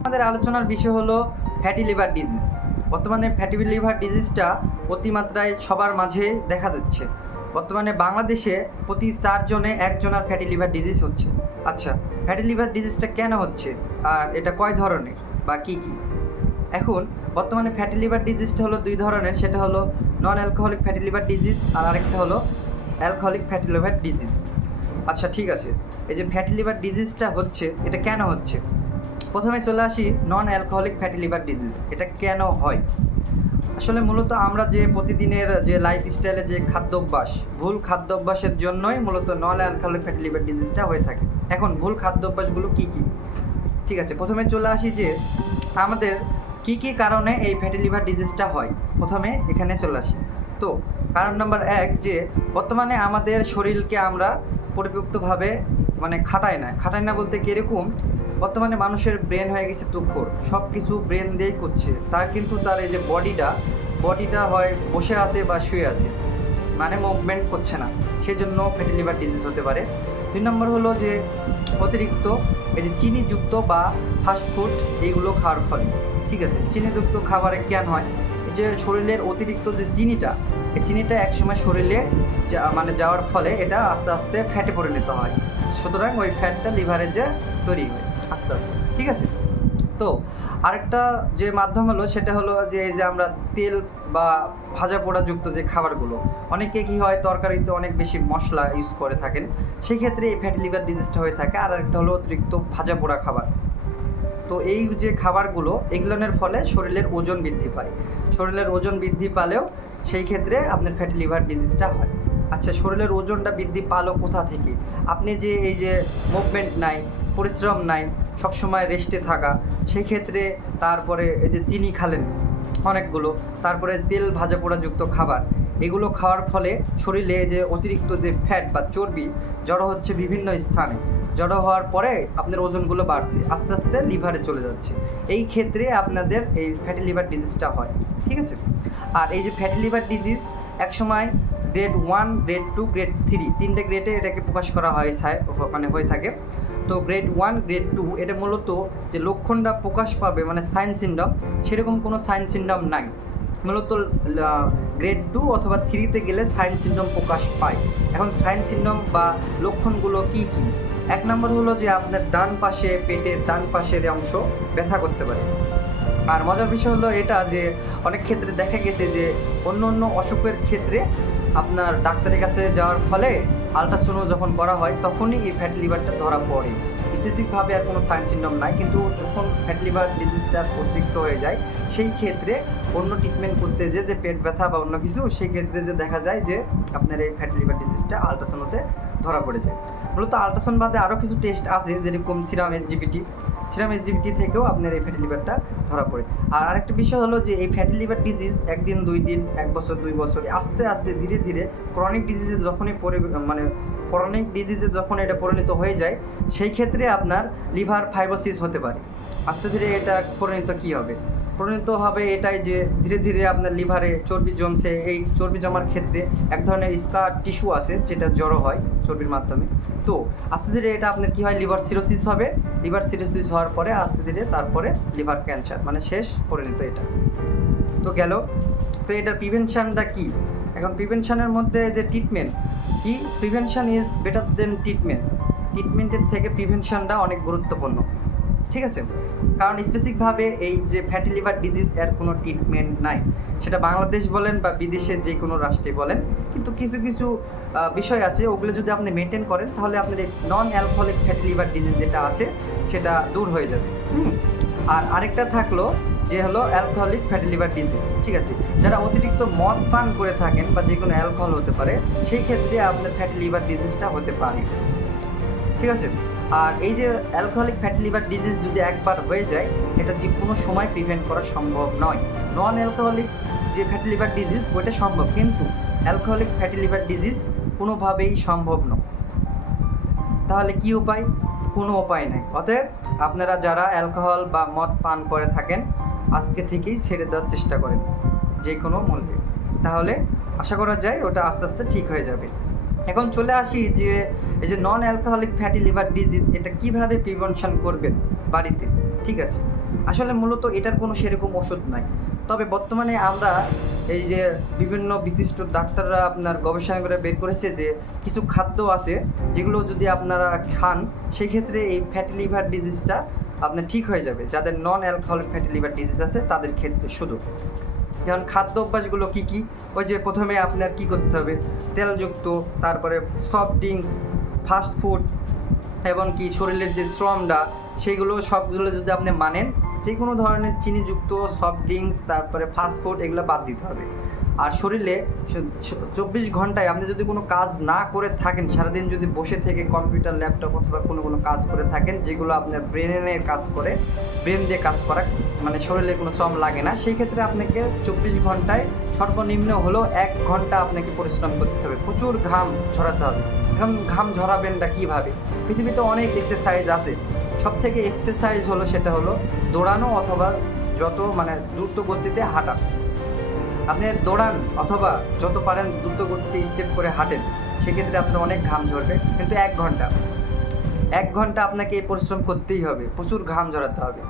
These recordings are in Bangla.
আমাদের আলোচনার বিষয় হলো ফ্যাটি লিভার ডিজিজ। বর্তমানে ফ্যাটি লিভার ডিজিজটা অতিমাত্রায় সবার মাঝে দেখা যাচ্ছে। বর্তমানে বাংলাদেশে প্রতি 4 জনে 1 জনের ফ্যাটি লিভার ডিজিজ হচ্ছে। আচ্ছা, ফ্যাটি লিভার ডিজিজটা কেন হচ্ছে আর এটা কয় ধরনের বা কী কী? এখন বর্তমানে ফ্যাটি লিভার ডিজিজটা হলো 2 ধরনের, সেটা হলো non alcoholic fatty liver disease আর আরেকটা হলো অ্যালকোহলিক ফ্যাটি লিভার ডিজিজ। আচ্ছা ঠিক আছে, এই যে ফ্যাটি লিভার ডিজিজটা হচ্ছে এটা কেন হচ্ছে? প্রথমে চলে আসি নন অ্যালকোহলিক ফ্যাটি লিভার ডিজিজ। এটা কেন হয়? আসলে মূলত আমরা যে প্রতিদিনের যে লাইফস্টাইলে যে খাদ্যাভ্যাস, ভুল খাদ্যাভ্যাসের জন্যই মূলত নন অ্যালকোহলিক ফ্যাটি লিভার ডিজিজটা হয়ে থাকে। এখন ভুল খাদ্যাভ্যাসগুলো কী কী? ঠিক আছে, প্রথমে চলে আসি যে আমাদের কী কী কারণে এই ফ্যাটি লিভার ডিজিজটা হয়। প্রথমে এখানে চলে আসি। তো কারণ নাম্বার 1, যে বর্তমানে আমাদের শরীরকে আমরা পরিপক্তভাবে খাটাই না বলতে কীরকম, বর্তমানে মানুষের ব্রেন হয়ে গেছে তুখোড়, সব কিছু ব্রেন দিয়েই করছে। তার কিন্তু তার এই যে বডিটা হয় বসে আছে বা শুয়ে আছে, মুভমেন্ট করছে না, সেই জন্য ফ্যাটি লিভার ডিজিজ হতে পারে। 2 নম্বর হলো যে অতিরিক্ত এই যে চিনিযুক্ত বা ফাস্টফুড এইগুলো খাওয়ার ফলে। ঠিক আছে, চিনিযুক্ত খাবারে কেন হয়? যে শরীরের অতিরিক্ত যে চিনিটা, এই চিনিটা একসময় শরীরে যাওয়ার ফলে এটা আস্তে আস্তে ফ্যাটে পরিণত হয়। সুতরাং ওই ফ্যাটটা লিভারে যে তৈরি হয় আস্তে আস্তে। ঠিক আছে, তো আরেকটা যে মাধ্যম হলো সেটা হলো যে এই যে আমরা তেল বা ভাজা পোড়াযুক্ত যে খাবারগুলো, অনেকে কী হয় তরকারিতে অনেক বেশি মশলা ইউজ করে থাকেন, সেই ক্ষেত্রে এই ফ্যাটি লিভার ডিজিজটা হয়ে থাকে। আর একটা হলো অতিরিক্ত ভাজা পোড়া খাবার। তো এই যে খাবারগুলো, এগুলোর ফলে শরীরের ওজন বৃদ্ধি পায়। শরীরের ওজন বৃদ্ধি পালেও সেই ক্ষেত্রে আপনার ফ্যাটি লিভার ডিজিজটা হয়। আচ্ছা, শরীরের ওজনটা বৃদ্ধি পালো কোথা থেকে? আপনি যে এই যে মুভমেন্ট নাই, পরিশ্রম নাই, সবসময় রেস্টে থাকা, সেই ক্ষেত্রে তারপরে এই যে চিনি খালেন অনেকগুলো, তারপরে তেল ভাজা পোড়াযুক্ত খাবার, এগুলো খাওয়ার ফলে শরীরে যে অতিরিক্ত যে ফ্যাট বা চর্বি জড়ো হচ্ছে বিভিন্ন স্থানে, জড়ো হওয়ার পরে আপনার ওজনগুলো বাড়ছে, আস্তে আস্তে লিভারে চলে যাচ্ছে। এই ক্ষেত্রে আপনাদের এই ফ্যাটি লিভার ডিজিজটা হয়। ঠিক আছে, আর এই যে ফ্যাটি লিভার ডিজিজ একসময় গ্রেড 1, গ্রেড 2, গ্রেড 3 তিনটে গ্রেডে এটাকে প্রকাশ করা হয় হয়ে থাকে। তো গ্রেড 1, গ্রেড 2 এটা মূলত যে লক্ষণটা প্রকাশ পাবে সাইন সিনড্রোম, সেরকম কোনো সাইন সিনড্রোম নাই। মূলত গ্রেড 2 অথবা 3তে গেলে সাইন সিনড্রোম প্রকাশ পায়। এখন সাইন সিনড্রোম বা লক্ষণগুলো কী কী? 1 নম্বর হলো যে আপনার ডান পাশে, পেটের ডান পাশের অংশ ব্যথা করতে পারে। আর মজার বিষয় হলো এটা যে অনেক ক্ষেত্রে দেখা গেছে যে অন্য অসুখের ক্ষেত্রে আপনার ডাক্তারের কাছে যাওয়ার ফলে আলট্রাসাউন্ড যখন করা হয় তখনই এই ফ্যাটি লিভারটা ধরা পড়ে। স্পেসিফিকভাবে আর কোনো সাইন সিনড্রোম নাই, কিন্তু যখন ফ্যাটি লিভার ডিজিজটা অতিরিক্ত হয়ে যায় সেই ক্ষেত্রে অন্য ট্রিটমেন্ট করতে যে পেট ব্যথা বা অন্য কিছু, সেই ক্ষেত্রে যে দেখা যায় যে আপনার এই ফ্যাটি লিভার ডিজিজটা আলট্রাসাউন্ডে ধরা পড়ে যায়। মূলত আলট্রাসাউন্ড বাদে আরও কিছু টেস্ট আছে, যেরকম সিরাম এসজিপিটি থেকেও আপনার এই ফ্যাটি লিভারটা ধরা পড়ে। আর আরেকটা বিষয় হলো যে এই ফ্যাটি লিভার ডিজিজ 1 দিন 2 দিন 1 বছর 2 বছর আস্তে আস্তে ধীরে ধীরে ক্রনিক ডিজিজে যখন এটা পরিণত হয়ে যায়, সেই ক্ষেত্রে আপনার লিভার ফাইব্রোসিস হতে পারে। আস্তে ধীরে এটা পরিণত হবে এটাই যে ধীরে ধীরে আপনার লিভারে চর্বি জমছে। এই চর্বি জমার ক্ষেত্রে এক ধরনের স্কার টিস্যু আছে যেটা জড়ো হয় চর্বির মাধ্যমে। তো আস্তে ধীরে এটা আপনার কী হয়, লিভার সিরোসিস হবে। লিভার সিরোসিস হওয়ার পরে আস্তে ধীরে তারপরে লিভার ক্যান্সার শেষ পরিণত এটা তো গেল। তো এটার প্রিভেনশনটা কী? এখন প্রিভেনশনের মধ্যে যে ট্রিটমেন্ট কি, প্রিভেনশন ইজ বেটার দেন ট্রিটমেন্টের থেকে প্রিভেনশনটা অনেক গুরুত্বপূর্ণ। ঠিক আছে, কারণ স্পেসিফিকভাবে এই যে ফ্যাটি লিভার ডিজিজ এর কোনো ট্রিটমেন্ট নাই, সেটা বাংলাদেশ বলেন বা বিদেশে যে কোনো রাষ্ট্রে বলেন। কিন্তু কিছু কিছু বিষয় আছে, ওগুলো যদি আপনি মেনটেন করেন তাহলে আপনার এই নন অ্যালকোহলিক ফ্যাটি লিভার ডিজিজ যেটা আছে সেটা দূর হয়ে যাবে। আর আরেকটা থাকলো যে হলো অ্যালকোহলিক ফ্যাটি লিভার ডিজিজ। ঠিক আছে, যারা অতিরিক্ত মদ পান করে থাকেন বা যে কোনো অ্যালকোহল হতে পারে, সেই ক্ষেত্রে আপনার ফ্যাটি লিভার ডিজিজটা হতে পারে। ঠিক আছে, আর এই যে অ্যালকোহলিক ফ্যাটি লিভার ডিজিজ যদি একবার হয়ে যায়, এটা যে কোনো সময় প্রিভেন্ট করা সম্ভব নয়। নন অ্যালকোহলিক যে ফ্যাটি লিভার ডিজিজ ওইটা সম্ভব, কিন্তু অ্যালকোহলিক ফ্যাটি লিভার ডিজিজ কোনোভাবেই সম্ভব নয়। তাহলে কি উপায়? কোনো উপায় নেই। অতএব আপনারা যারা অ্যালকোহল বা মদ পান করে থাকেন, আজকে থেকেই ছেড়ে দেওয়ার চেষ্টা করেন যে কোনো মূল্যে, তাহলে আশা করা যায় ওটা আস্তে আস্তে ঠিক হয়ে যাবে। এখন চলে আসি যে এই যে নন অ্যালকোহলিক ফ্যাটি লিভার ডিজিজ এটা কিভাবে প্রিভেনশন করবেন বাড়িতে। ঠিক আছে, আসলে মূলত এটার কোনো সেরকম ওষুধ নাই। তবে বর্তমানে আমরা এই যে বিভিন্ন বিশিষ্ট ডাক্তাররা আপনার গবেষণা করে বের করেছে যে কিছু খাদ্য আছে যেগুলো যদি আপনারা খান সেক্ষেত্রে এই ফ্যাটি লিভার ডিজিজটা আপনার ঠিক হয়ে যাবে, যাদের নন অ্যালকোহলিক ফ্যাটি লিভার ডিজিজ আছে তাদের ক্ষেত্রে শুধু। যেমন খাদ্য অভ্যাসগুলো কী কী, ওই যে প্রথমে আপনার কী করতে হবে, তেলযুক্ত, তারপরে সফট ড্রিঙ্কস, ফাস্ট ফুড এবং কি শরীরের যে শ্রমটা সেইগুলো সবগুলো যদি আপনি মানেন, যে কোনো ধরনের চিনিযুক্ত সফট ড্রিঙ্কস তারপরে ফাস্ট ফুড এগুলো বাদ দিতে হবে। আর শরীরে 24 ঘন্টায় আপনি যদি কোনো কাজ না করে থাকেন, সারাদিন যদি বসে থেকে কম্পিউটার ল্যাপটপ অথবা কোনো কাজ করে থাকেন যেগুলো আপনার ব্রেনের কাজ করে, ব্রেন দিয়ে কাজ করা, মানে শরীরে কোনো শ্রম লাগে না, সেই ক্ষেত্রে আপনাকে 24 ঘন্টায় সর্বনিম্ন হলেও 1 ঘন্টা আপনাকে পরিশ্রম করতে হবে, প্রচুর ঘাম ঝরাতে হবে। এখন ঘাম ঝরাবেনটা কীভাবে? পৃথিবীতে অনেক এক্সারসাইজ আছে, সব থেকে এক্সারসাইজ হলো সেটা হলো দৌড়ানো অথবা যত মানে দ্রুত গতিতে হাঁটা। আপনি দৌড়ান অথবা যত পারেন দ্রুত গতিতে স্টেপ করে হাঁটেন, সেক্ষেত্রে আপনার অনেক ঘাম ঝরবে। কিন্তু 1 ঘন্টা আপনাকে এই পরিশ্রম করতেই হবে, প্রচুর ঘাম ঝরাতে হবে।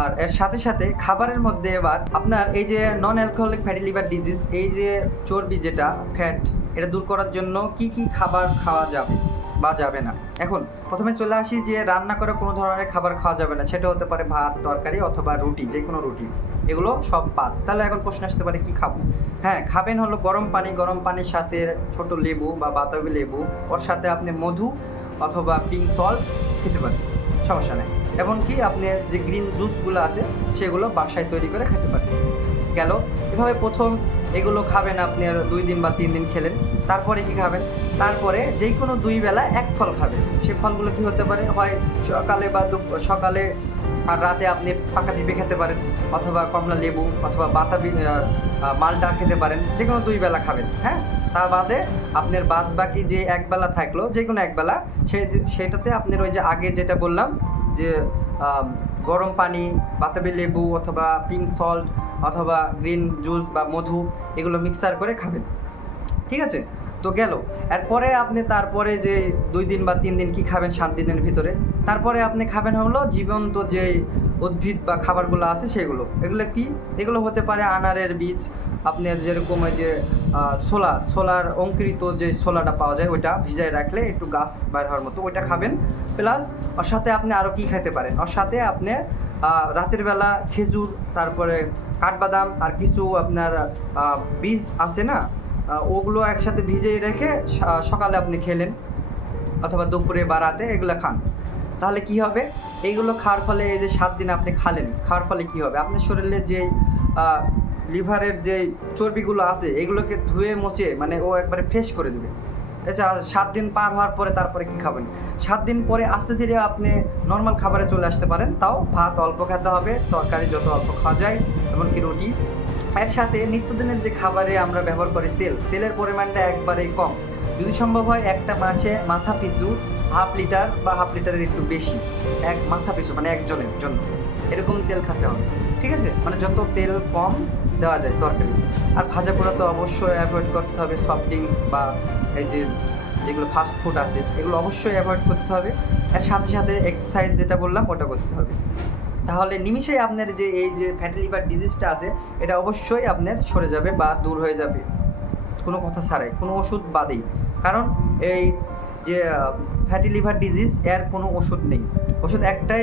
আর এর সাথে সাথে খাবারের মধ্যে এবার আপনার এই যে নন অ্যালকোহলিক ফ্যাটি লিভার ডিজিজ, এই যে চর্বি যেটা ফ্যাট, এটা দূর করার জন্য কি কি খাবার খাওয়া যাবে বা যাবে না। এখন প্রথমে চলে আসি যে রান্না করে কোনো ধরনের খাবার খাওয়া যাবে না, সেটা হতে পারে ভাত, তরকারি অথবা রুটি, যে কোনো রুটি, এগুলো সব বাদ। তাহলে এখন প্রশ্ন আসতে পারে কি খাবো? হ্যাঁ, খাবেন হলো গরম পানির সাথে ছোট লেবু বা বাতাবি লেবু, ওর সাথে আপনি মধু অথবা পিঙ্ক সল্ট খেতে পারেন, সমস্যা নেই। এমনকি আপনি যে গ্রিন জুসগুলো আছে সেগুলো বাসায় তৈরি করে খেতে পারেন। গেল এভাবে প্রথম এগুলো খাবেন আপনি, আর 2 দিন বা 3 দিন খেলেন। তারপরে কি খাবেন? তারপরে যে কোনো 2 বেলা 1 ফল খাবেন। সেই ফলগুলো কি হতে পারে? হয় সকালে বা সকালে আর রাতে আপনি পাকা পেঁপে খেতে পারেন, অথবা কমলা লেবু অথবা বাতাবি মালটা খেতে পারেন, যে কোনো 2 বেলা খাবেন। হ্যাঁ, তা বাদে আপনার বাদ বাকি যে 1 বেলা থাকলো, যে কোনো 1 বেলা সেটাতে আপনার ওই যে আগে যেটা বললাম যে গরম পানি, বাতাবি লেবু অথবা পিঙ্ক সল্ট অথবা গ্রিন জুস বা মধু, এগুলো মিক্সার করে খাবেন। ঠিক আছে, তো গেল। এরপরে আপনি তারপরে যে 2 দিন বা 3 দিন কি খাবেন 7 দিনের ভিতরে, তারপরে আপনি খাবেন হলো জীবন্ত যে উদ্ভিদ বা খাবারগুলো আছে সেগুলো। এগুলো কি? এগুলো হতে পারে আনারের বীজ, আপনার যেরকম ওই যে সোলার অঙ্কুরিত যে ছোলাটা পাওয়া যায়, ওইটা ভিজায় রাখলে একটু গাছ বাইর হওয়ার মতো, ওইটা খাবেন। প্লাস ওর সাথে আপনি আরও কী খেতে পারেন, ওর সাথে আপনি রাতের বেলা খেজুর, তারপরে কাঠবাদাম আর কিছু আপনার বীজ আছে না, ওগুলো একসাথে ভিজিয়ে রেখে সকালে আপনি খেলেন অথবা দুপুরে বা রাতে এগুলো খান। তাহলে কি হবে? এইগুলো খাওয়ার ফলে, এই যে 7 দিন আপনি খাওয়ার ফলে কি হবে? আপনার শরীরে যে লিভারের যে চর্বিগুলো আছে এগুলোকে ধুয়ে মুছে মানে ও একবারে ফ্রেশ করে দেবে। আচ্ছা, 7 দিন পার হওয়ার পরে তারপরে কি খাবেন? 7 দিন পরে আস্তে ধীরে আপনি নর্মাল খাবারে চলে আসতে পারেন। তাও ভাত অল্প খেতে হবে, তরকারি যত অল্প খাওয়া যায়, এমনকি রুটি। এর সাথে নিত্যদিনের যে খাবারে আমরা ব্যবহার করি তেলের পরিমাণটা একবারেই কম। যদি সম্ভব হয় একটা মাসে মাথা পিছু 1/2 লিটার বা 1/2 লিটারের একটু বেশি, এক মাথা পিছু মানে একজনের জন্য এরকম তেল খেতে হবে। ঠিক আছে, মানে যত তেল কম দেওয়া যায় তরকারি। আর ভাজা পোড়া তো অবশ্যই অ্যাভয়েড করতে হবে। সফট ড্রিঙ্কস বা এই যে যেগুলো ফাস্ট ফুড আছে এগুলো অবশ্যই অ্যাভয়েড করতে হবে। এর সাথে সাথে এক্সারসাইজ যেটা বললাম ওটা করতে হবে। তাহলে নিমিষেই আপনার যে এই যে ফ্যাটি লিভার ডিজিজটা আছে এটা অবশ্যই আপনার সরে যাবে বা দূর হয়ে যাবে, কোনো কথা ছাড়াই, কোনো ওষুধ বাদেই। কারণ এই যে ফ্যাটি লিভার ডিজিজ এর কোনো ওষুধ নেই। ওষুধ একটাই,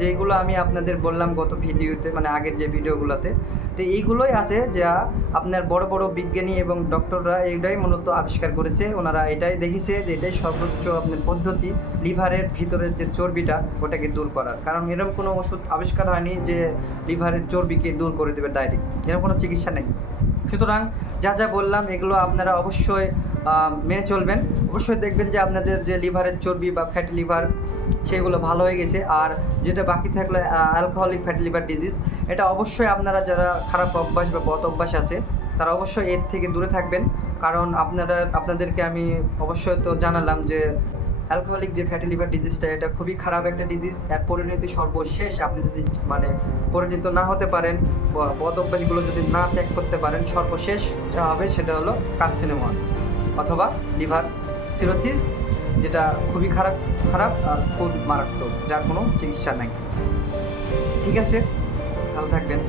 যেগুলো আমি আপনাদের বললাম গত ভিডিওতে, মানে আগের যে ভিডিওগুলোতে, তো এইগুলোই আছে যা আপনার বড় বড় বিজ্ঞানী এবং ডক্টররা এইটাই মূলত আবিষ্কার করেছে। ওনারা এটাই দেখেছে যে এটাই সর্বোচ্চ আপনার পদ্ধতি লিভারের ভিতরের যে চর্বিটা ওটাকে দূর করার। কারণ এরকম কোনো ওষুধ আবিষ্কার হয়নি যে লিভারের চর্বিকে দূর করে দেবে ডাইরেক্ট, এরকম কোনো চিকিৎসা নেই। সুতরাং যা যা বললাম এগুলো আপনারা অবশ্যই মেনে চলবেন। অবশ্যই দেখবেন যে আপনাদের যে লিভারের চর্বি বা ফ্যাটি লিভার সেগুলো ভালো হয়ে গেছে। আর যেটা বাকি থাকলে অ্যালকোহলিক ফ্যাটি লিভার ডিজিজ, এটা অবশ্যই আপনারা যারা খারাপ অভ্যাস বা বদ অভ্যাস আছে তারা অবশ্যই এর থেকে দূরে থাকবেন। কারণ আপনাদেরকে আমি অবশ্যই তো জানালাম যে অ্যালকোহলিক যে ফ্যাটি লিভার ডিজিজটা এটা খুবই খারাপ একটা ডিজিজ। এর পরিণতি সর্বশেষ আপনি যদি মানে পরিণত না হতে পারেন, বদ অভ্যাসগুলো যদি না ত্যাগ করতে পারেন, সর্বশেষ যা হবে সেটা হলো কার্সিনোমা অথবা লিভার সিরোসিস, যেটা খুবই খারাপ আর খুব মারাত্মক, যার কোনো চিকিৎসা নাই। ঠিক আছে, ভালো থাকবেন।